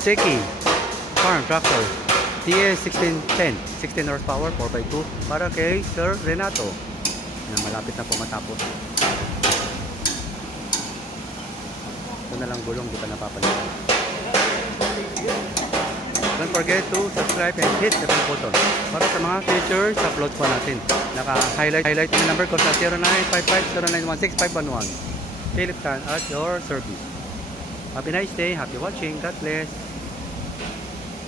Iseki farm tractor TS1610 16 horsepower 4x2 para kay Sir Renato na malapit na po matapos. Ito na lang gulong, di pa napapalitan. Don't forget to subscribe and hit the bell button para sa mga future uploads pa natin. Naka-highlight yung number ko sa 0955-0916-511. Philip Tan at your service. Have a nice day. Happy watching. God bless.